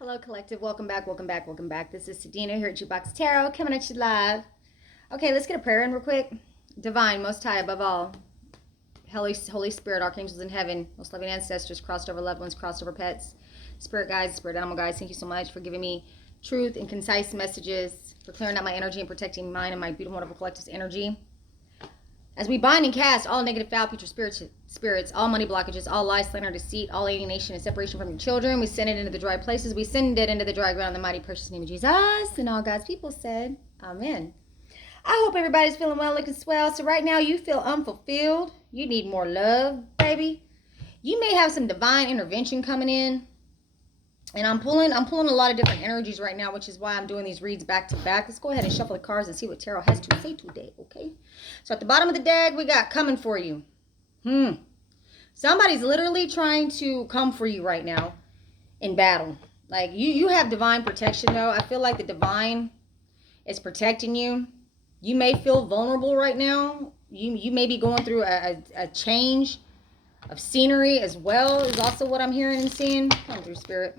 Hello, collective. Welcome back, welcome back, welcome back. This is Sadina here at Jukebox Tarot, coming at you live. Okay, let's get a prayer in real quick. Divine, Most High, above all, Holy Spirit, archangels in heaven, most loving ancestors, crossed over loved ones, crossed over pets, spirit guides, spirit animal guides, thank you so much for giving me truth and concise messages, for clearing out my energy and protecting mine and my beautiful, wonderful collective's energy. As we bind and cast all negative, foul, future spirits, all money blockages, all lies, slander, deceit, all alienation and separation from your children, we send it into the dry places. We send it into the dry ground in the mighty, precious name of Jesus. And all God's people said, Amen. I hope everybody's feeling well, looking swell. So right now you feel unfulfilled. You need more love, baby. You may have some divine intervention coming in. And I'm pulling a lot of different energies right now, which is why I'm doing these reads back to back. Let's go ahead and shuffle the cards and see what Tarot has to say today, okay? So at the bottom of the deck, we got coming for you. Somebody's literally trying to come for you right now in battle. Like, you have divine protection, though. I feel like the divine is protecting you. You may feel vulnerable right now. You may be going through a change of scenery as well, is also what I'm hearing and seeing. Come through, Spirit.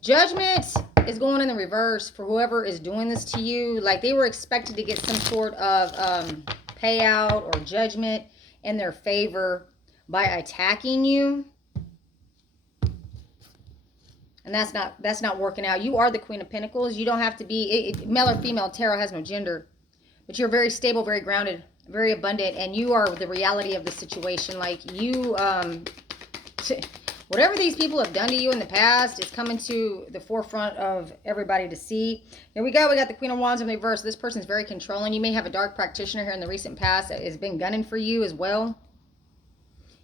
Judgment is going in the reverse for whoever is doing this to you. Like, they were expected to get some sort of payout or judgment in their favor by attacking you. And that's not working out. You are the Queen of Pentacles. You don't have to be male or female. Tarot has no gender. But you're very stable, very grounded, very abundant, and you are the reality of the situation. Like, you whatever these people have done to you in the past is coming to the forefront of everybody to see. Here we go. We got the Queen of Wands in reverse. This person's very controlling. You may have a dark practitioner here in the recent past that has been gunning for you as well.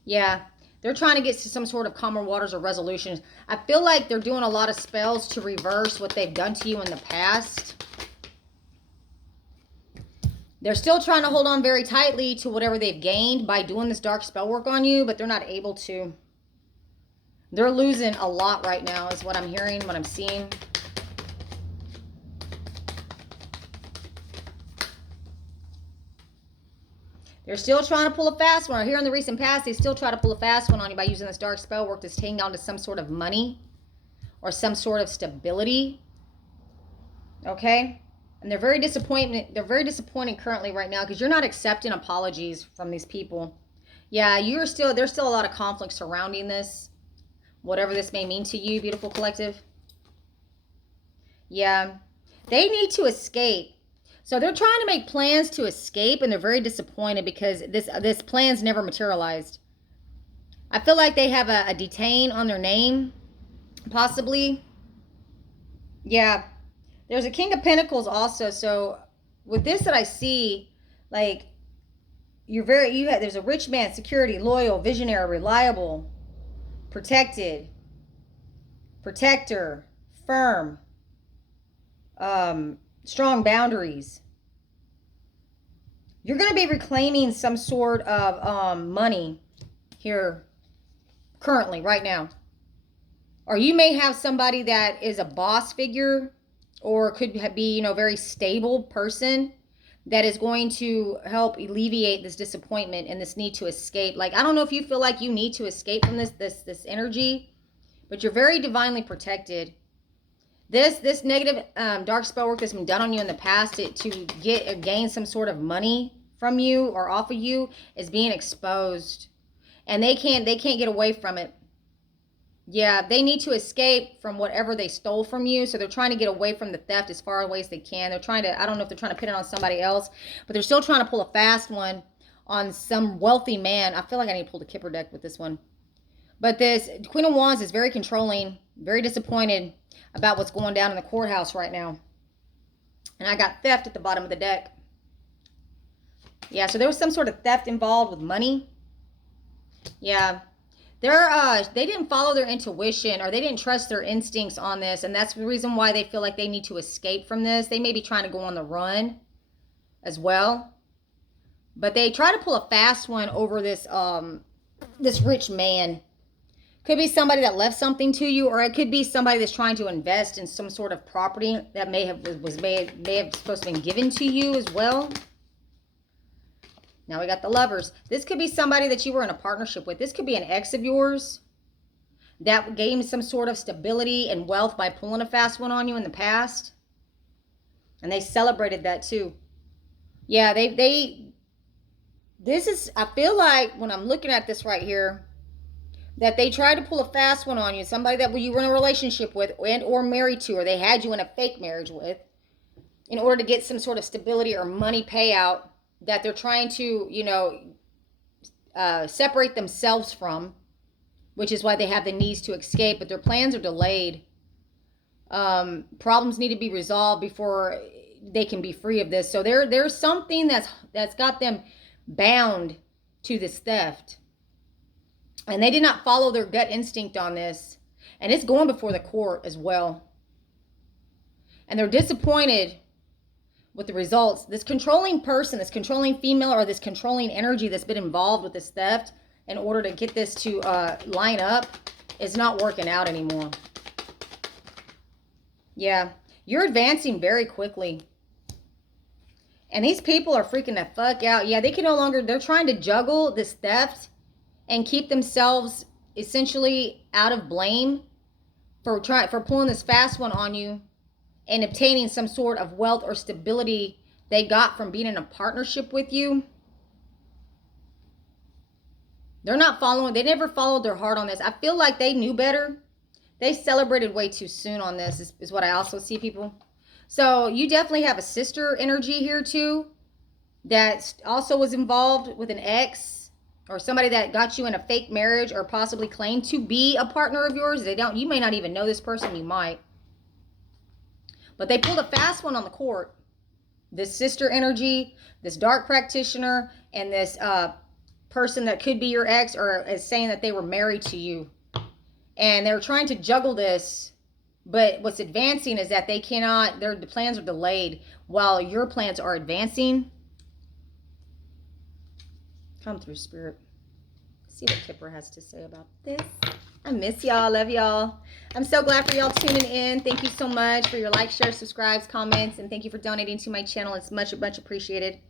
Yeah. They're trying to get to some sort of calmer waters or resolution. I feel like they're doing a lot of spells to reverse what they've done to you in the past. They're still trying to hold on very tightly to whatever they've gained by doing this dark spell work on you, but they're not able to. They're losing a lot right now is what I'm hearing, what I'm seeing. They're still trying to pull a fast one. Here in the recent past, they still try to pull a fast one on you by using this dark spell work that's hanging on to some sort of money or some sort of stability. Okay? And they're very disappointed. They're very disappointed currently right now because you're not accepting apologies from these people. Yeah, there's still a lot of conflict surrounding this. Whatever this may mean to you, beautiful collective. Yeah. They need to escape. So they're trying to make plans to escape, and they're very disappointed because this plan's never materialized. I feel like they have a detain on their name, possibly. Yeah. There's a King of Pentacles also. So with this that I see, like, there's a rich man, security, loyal, visionary, reliable, protected, protector, firm, strong boundaries. You're going to be reclaiming some sort of money here currently, right now. Or you may have somebody that is a boss figure or could be, very stable person that is going to help alleviate this disappointment and this need to escape. Like, I don't know if you feel like you need to escape from this energy, but you're very divinely protected. This negative dark spell work that's been done on you in the past to get or gain some sort of money from you or off of you is being exposed, and they can't get away from it. Yeah, they need to escape from whatever they stole from you. So they're trying to get away from the theft as far away as they can. They're trying to, I don't know if they're trying to pin it on somebody else, but they're still trying to pull a fast one on some wealthy man. I feel like I need to pull the Kipper deck with this one. But this Queen of Wands is very controlling, very disappointed about what's going down in the courthouse right now. And I got theft at the bottom of the deck. Yeah, so there was some sort of theft involved with money. Yeah. They didn't follow their intuition, or they didn't trust their instincts on this, and that's the reason why they feel like they need to escape from this. They may be trying to go on the run as well, but they try to pull a fast one over this rich man. Could be somebody that left something to you, or it could be somebody that's trying to invest in some sort of property that may have supposed to have been given to you as well. Now we got the Lovers. This could be somebody that you were in a partnership with. This could be an ex of yours. that gave some sort of stability and wealth by pulling a fast one on you in the past. And they celebrated that too. Yeah, this is, I feel like when I'm looking at this right here, that they tried to pull a fast one on you, somebody that you were in a relationship with and or married to, or they had you in a fake marriage with, in order to get some sort of stability or money payout that they're trying to, separate themselves from, which is why they have the needs to escape, but their plans are delayed. Problems need to be resolved before they can be free of this. So there's something that's got them bound to this theft. And they did not follow their gut instinct on this. And it's going before the court as well. And they're disappointed with the results. This controlling person, this controlling female, or this controlling energy that's been involved with this theft in order to get this to line up is not working out anymore. Yeah, you're advancing very quickly. And these people are freaking the fuck out. Yeah, they can no longer, they're trying to juggle this theft and keep themselves essentially out of blame for pulling this fast one on you and obtaining some sort of wealth or stability they got from being in a partnership with you. They're not following, they never followed their heart on this. I feel like they knew better. They celebrated way too soon on this, is what I also see, people. So you definitely have a sister energy here too that also was involved with an ex or somebody that got you in a fake marriage or possibly claimed to be a partner of yours. You may not even know this person, you might. But they pulled a fast one on the court. This sister energy, this dark practitioner, and this person that could be your ex or is saying that they were married to you. And they're trying to juggle this. But what's advancing is that they cannot, the plans are delayed while your plans are advancing. Come through, Spirit. See what Kipper has to say about this. I miss y'all. Love y'all. I'm so glad for y'all tuning in. Thank you so much for your likes, shares, subscribes, comments, and thank you for donating to my channel. It's much, much appreciated.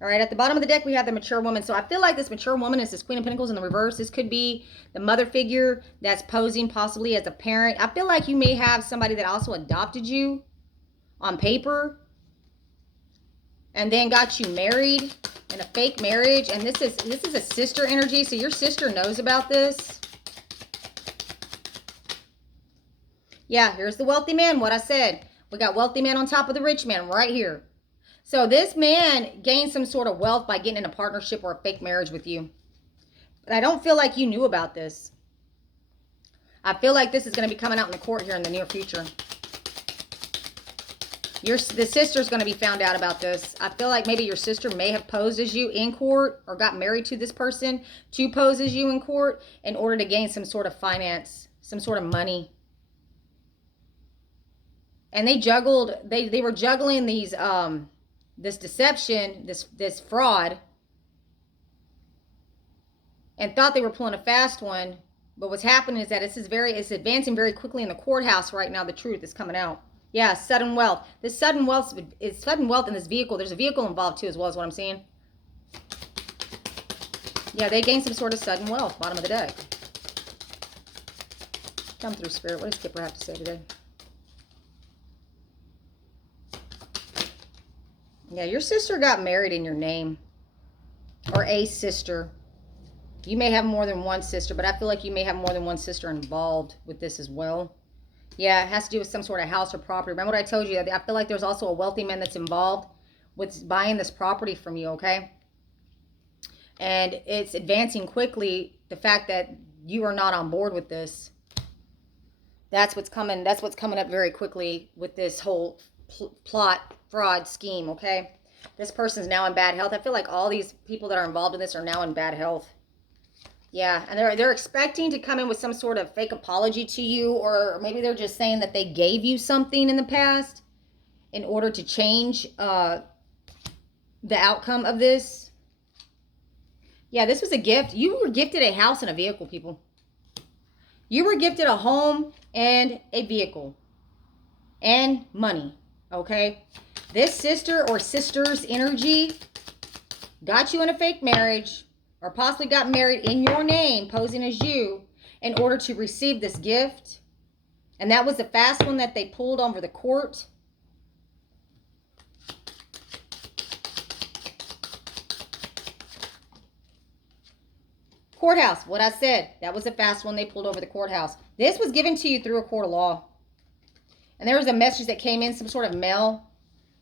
All right, at the bottom of the deck, we have the mature woman. So I feel like this mature woman is this Queen of Pentacles in the reverse. This could be the mother figure that's posing possibly as a parent. I feel like you may have somebody that also adopted you on paper and then got you married in a fake marriage. And this is a sister energy, so your sister knows about this. Yeah, here's the wealthy man, what I said. We got wealthy man on top of the rich man right here. So this man gained some sort of wealth by getting in a partnership or a fake marriage with you. But I don't feel like you knew about this. I feel like this is going to be coming out in the court here in the near future. The sister's going to be found out about this. I feel like maybe your sister may have posed as you in court or got married to this person to pose as you in court in order to gain some sort of finance, some sort of money. And they juggled, they were juggling these, this deception, this fraud, and thought they were pulling a fast one. But what's happening is that it's advancing very quickly in the courthouse right now. The truth is coming out. Yeah, sudden wealth. This sudden wealth is sudden wealth in this vehicle. There's a vehicle involved too, as well as what I'm seeing. Yeah, they gained some sort of sudden wealth. Bottom of the deck. Come through, Spirit. What does Kipper have to say today? Yeah, your sister got married in your name. Or a sister. You may have more than one sister, but I feel like you may have more than one sister involved with this as well. Yeah, it has to do with some sort of house or property. Remember what I told you? I feel like there's also a wealthy man that's involved with buying this property from you, okay? And it's advancing quickly. The fact that you are not on board with this. That's what's coming. That's what's coming up very quickly with this whole plot, fraud, scheme, okay? This person's now in bad health. I feel like all these people that are involved in this are now in bad health. Yeah, and they're expecting to come in with some sort of fake apology to you, or maybe they're just saying that they gave you something in the past in order to change the outcome of this. Yeah, this was a gift. You were gifted a house and a vehicle, people. You were gifted a home and a vehicle and money, okay? This sister or sister's energy got you in a fake marriage or possibly got married in your name, posing as you, in order to receive this gift. And that was the fast one that they pulled over the court. Courthouse, what I said, that was the fast one they pulled over the courthouse. This was given to you through a court of law. And there was a message that came in, some sort of mail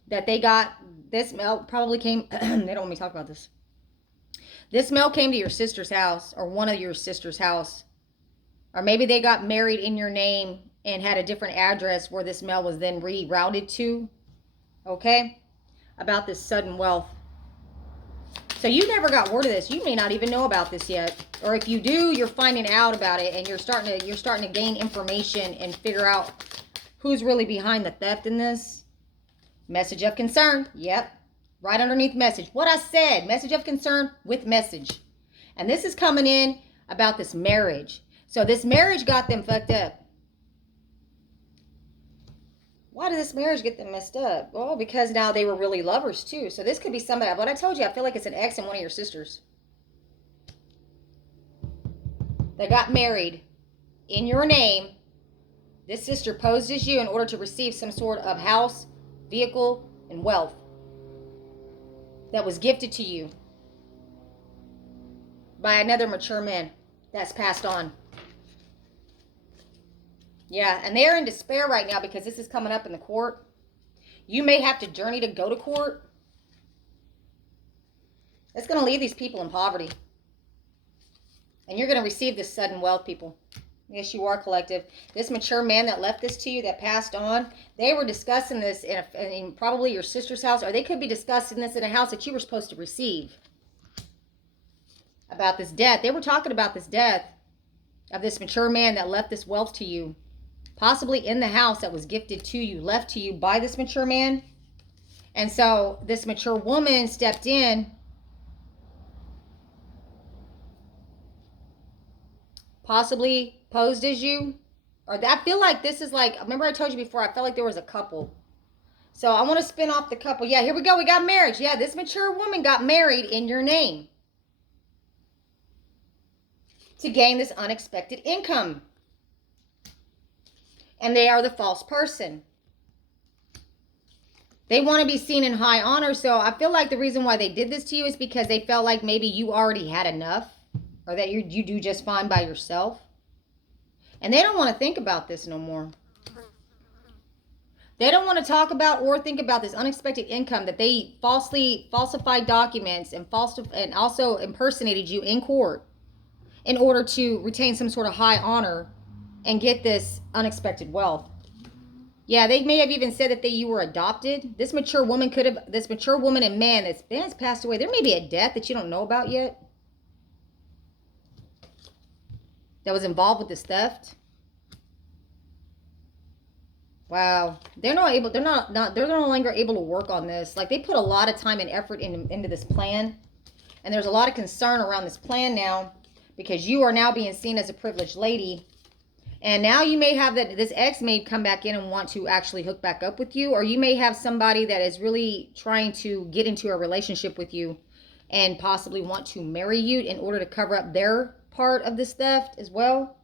that they got. This mail probably came, they don't want me to talk about this. This mail came to your sister's house, or one of your sister's house. Or maybe they got married in your name and had a different address where this mail was then rerouted to. Okay? About this sudden wealth. So you never got word of this. You may not even know about this yet. Or if you do, you're finding out about it, and you're starting to gain information and figure out who's really behind the theft in this. Message of concern. Yep. Right underneath message. What I said. Message of concern with message. And this is coming in about this marriage. So this marriage got them fucked up. Why did this marriage get them messed up? Well, because now they were really lovers too. So this could be somebody. But I told you, I feel like it's an ex and one of your sisters. They got married in your name. This sister posed as you in order to receive some sort of house, vehicle, and wealth that was gifted to you by another mature man that's passed on. Yeah, and they're in despair right now because this is coming up in the court. You may have to journey to go to court. It's going to leave these people in poverty. And you're going to receive this sudden wealth, people. Yes, you are, collective. This mature man that left this to you, that passed on, they were discussing this in probably your sister's house, or they could be discussing this in a house that you were supposed to receive. About this death. They were talking about this death of this mature man that left this wealth to you. Possibly in the house that was gifted to you, left to you by this mature man. And so this mature woman stepped in, possibly posed as you. Or I feel like this is like, remember I told you before, I felt like there was a couple. So I want to spin off the couple. Yeah, here we go. We got marriage. Yeah, this mature woman got married in your name to gain this unexpected income. And they are the false person. They want to be seen in high honor. So I feel like the reason why they did this to you is because they felt like maybe you already had enough, or that you do just fine by yourself. And they don't want to think about this no more. They don't want to talk about or think about this unexpected income that they falsely falsified documents and also impersonated you in court in order to retain some sort of high honor and get this unexpected wealth. Yeah, they may have even said that you were adopted. This mature woman and man that's passed away. There may be a death that you don't know about yet that was involved with this theft. Wow, they're no longer able to work on this. Like, they put a lot of time and effort into this plan, and there's a lot of concern around this plan now because you are now being seen as a privileged lady. And now you may have this ex may come back in and want to actually hook back up with you, or you may have somebody that is really trying to get into a relationship with you and possibly want to marry you in order to cover up their part of this theft as well.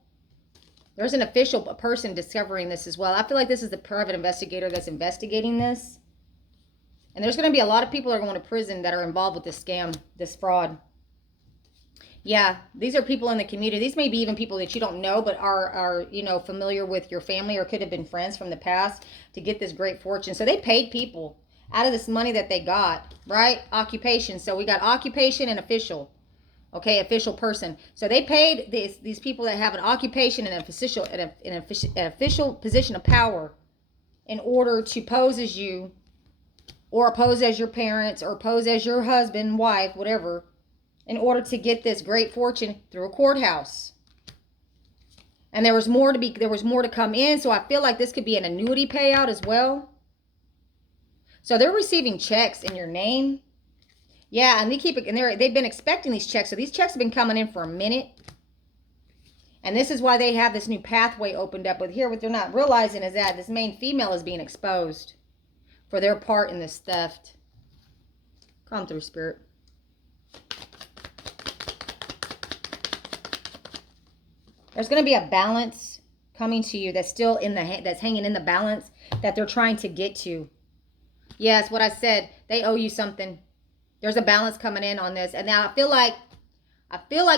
There's an official person discovering this as well. I feel like this is the private investigator that's investigating this. And there's going to be a lot of people that are going to prison that are involved with this scam, this fraud. Yeah, these are people in the community. These may be even people that you don't know, but are familiar with your family or could have been friends from the past to get this great fortune. So they paid people out of this money that they got, right? Occupation. So we got occupation and official. Okay, official person. So they paid these people that have an occupation and an official position of power in order to pose as you, or pose as your parents, or pose as your husband, wife, whatever, in order to get this great fortune through a courthouse. And there was more to come in, so I feel like this could be an annuity payout as well. So they're receiving checks in your name. Yeah, and they've been expecting these checks. So these checks have been coming in for a minute. And this is why they have this new pathway opened up. But here, what they're not realizing is that this main female is being exposed for their part in this theft. Come through, Spirit. There's going to be a balance coming to you that's still in the that's hanging in the balance that they're trying to get to. Yes, what I said, they owe you something. There's a balance coming in on this. And now I feel like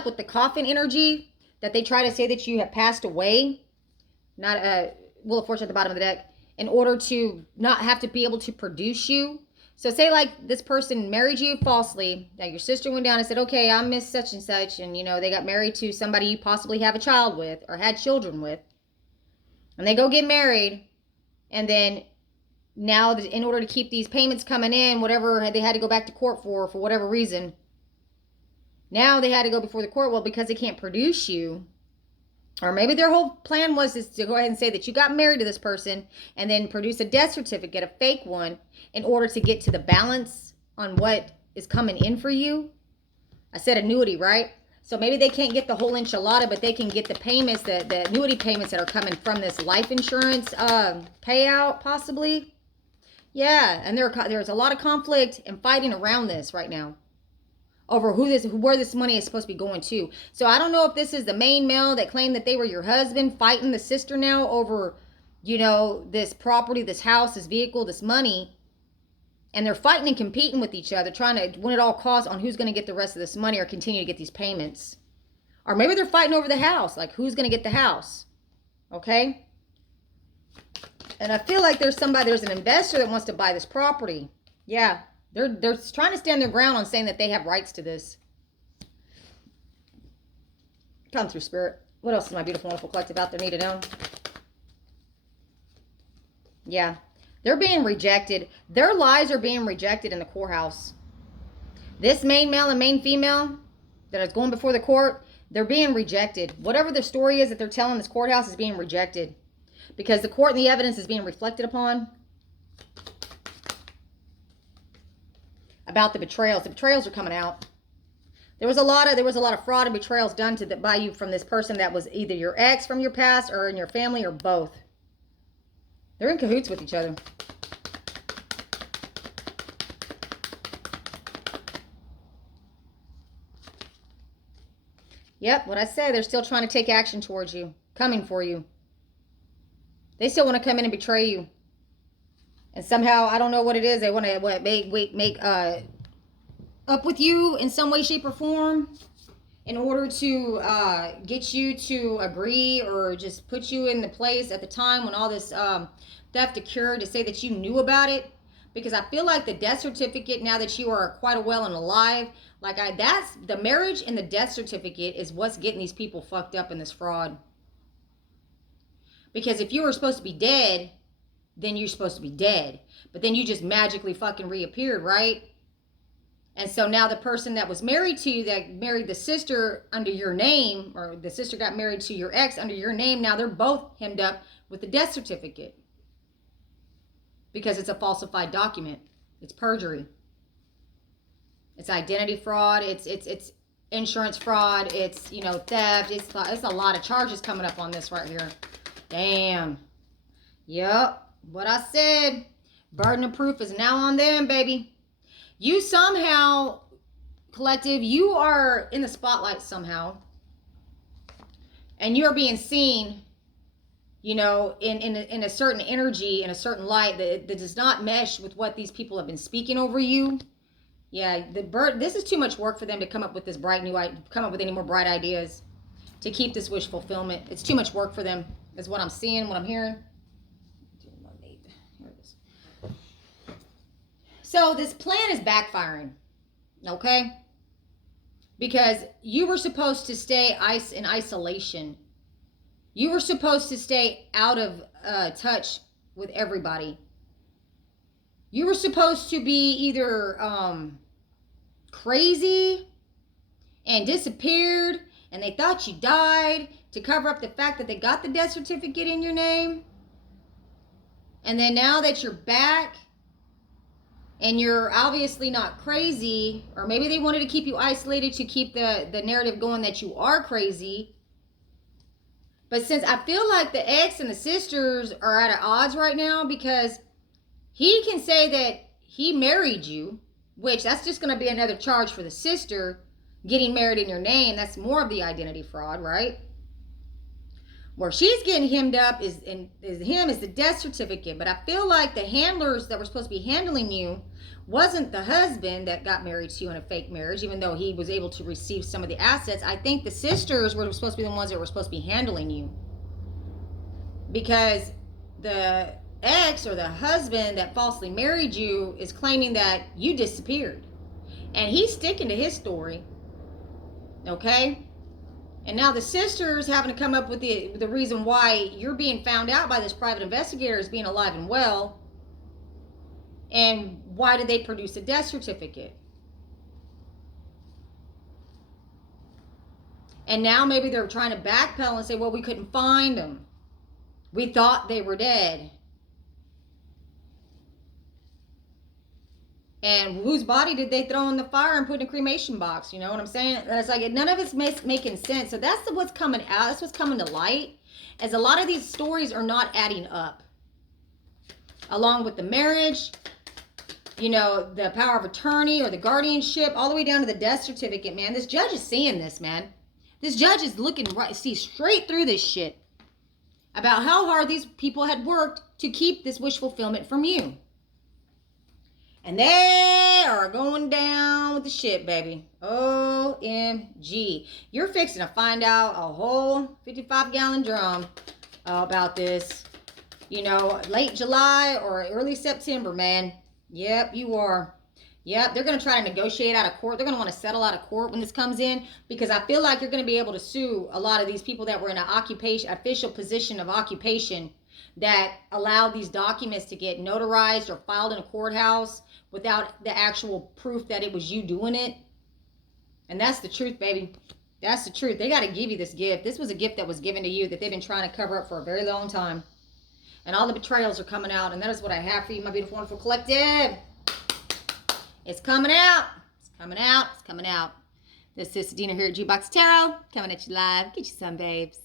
with the coffin energy that they try to say that you have passed away, not Wheel of Fortune at the bottom of the deck, in order to not have to be able to produce you. So say like this person married you falsely, that your sister went down and said, okay, I'm Miss such and such, and they got married to somebody you possibly have a child with or had children with. And they go get married, and then now in order to keep these payments coming in, whatever they had to go back to court for whatever reason, now they had to go before the court. Well, because they can't produce you, or maybe their whole plan was is to go ahead and say that you got married to this person and then produce a death certificate, a fake one, in order to get to the balance on what is coming in for you. I said annuity, right? So maybe they can't get the whole enchilada, but they can get the payments, the annuity payments that are coming from this life insurance payout, possibly. Yeah, and there's a lot of conflict and fighting around this right now over where this money is supposed to be going to. So I don't know if this is the main male that claimed that they were your husband fighting the sister now over, this property, this house, this vehicle, this money. And they're fighting and competing with each other, trying to win at all costs on who's going to get the rest of this money or continue to get these payments. Or maybe they're fighting over the house, like who's going to get the house. Okay? And I feel like there's an investor that wants to buy this property. Yeah. They're trying to stand their ground on saying that they have rights to this. Come through, Spirit. What else is my beautiful, wonderful collective out there need to know? Yeah. They're being rejected. Their lies are being rejected in the courthouse. This main male and main female that is going before the court, they're being rejected. Whatever the story is that they're telling this courthouse is being rejected. Because the court and the evidence is being reflected upon. About the betrayals. The betrayals are coming out. There was a lot of fraud and betrayals done by you from this person that was either your ex from your past or in your family or both. They're in cahoots with each other. Yep, what I said, they're still trying to take action towards you, coming for you. They still want to come in and betray you. And somehow, I don't know what it is, they want to make up with you in some way, shape, or form in order to get you to agree or just put you in the place at the time when all this theft occurred, to say that you knew about it. Because I feel like the death certificate, now that you are quite a well and alive, that's the marriage and the death certificate is what's getting these people fucked up in this fraud. Because if you were supposed to be dead, then you're supposed to be dead. But then you just magically fucking reappeared, right? And so now the person that was married to you, that married the sister under your name, or the sister got married to your ex under your name, now they're both hemmed up with the death certificate. Because it's a falsified document. It's perjury. It's identity fraud. It's insurance fraud. It's, theft. It's a lot of charges coming up on this right here. Damn. Yep. What I said. Burden of proof is now on them, baby. You somehow, collective, you are in the spotlight somehow. And you're being seen, in a certain energy, in a certain light that does not mesh with what these people have been speaking over you. Yeah, this is too much work for them to come up with any more bright ideas to keep this wish fulfillment. It's too much work for them, is what I'm seeing, what I'm hearing. Here it is. So this plan is backfiring, okay? Because you were supposed to stay in isolation. You were supposed to stay out of touch with everybody. You were supposed to be either crazy and disappeared, and they thought you died to cover up the fact that they got the death certificate in your name. And then now that you're back and you're obviously not crazy, or maybe they wanted to keep you isolated to keep the narrative going that you are crazy. But since I feel like the ex and the sisters are at odds right now, because he can say that he married you, which that's just going to be another charge for the sister getting married in your name. That's more of the identity fraud, right? Where she's getting hemmed up is the death certificate. But I feel like the handlers that were supposed to be handling you wasn't the husband that got married to you in a fake marriage, even though he was able to receive some of the assets. I think the sisters were supposed to be the ones that were supposed to be handling you. Because the ex or the husband that falsely married you is claiming that you disappeared. And he's sticking to his story. Okay? And now the sisters having to come up with the reason why you're being found out by this private investigator as being alive and well. And why did they produce a death certificate? And now maybe they're trying to backpedal and say, well, we couldn't find them. We thought they were dead. And whose body did they throw in the fire and put in a cremation box? You know what I'm saying? And it's like, none of it's making sense. So that's what's coming out. That's what's coming to light. As a lot of these stories are not adding up. Along with the marriage, you know, the power of attorney or the guardianship, all the way down to the death certificate, man. This judge is seeing this, man. This judge is looking right, see straight through this shit. About how hard these people had worked to keep this wish fulfillment from you. And they are going down with the shit, baby. OMG. You're fixing to find out a whole 55-gallon drum about this. You know, late July or early September, man. Yep, you are. Yep, they're going to try to negotiate out of court. They're going to want to settle out of court when this comes in. Because I feel like you're going to be able to sue a lot of these people that were in an official position of occupation that allowed these documents to get notarized or filed in a courthouse without the actual proof that it was you doing it. And that's the truth, baby. That's the truth. They got to give you this gift. This was a gift that was given to you that they've been trying to cover up for a very long time. And all the betrayals are coming out. And that is what I have for you, my beautiful, wonderful collective. It's coming out. It's coming out. It's coming out. This is Dina here at Jukebox Tarot. Coming at you live. Get you some, babes.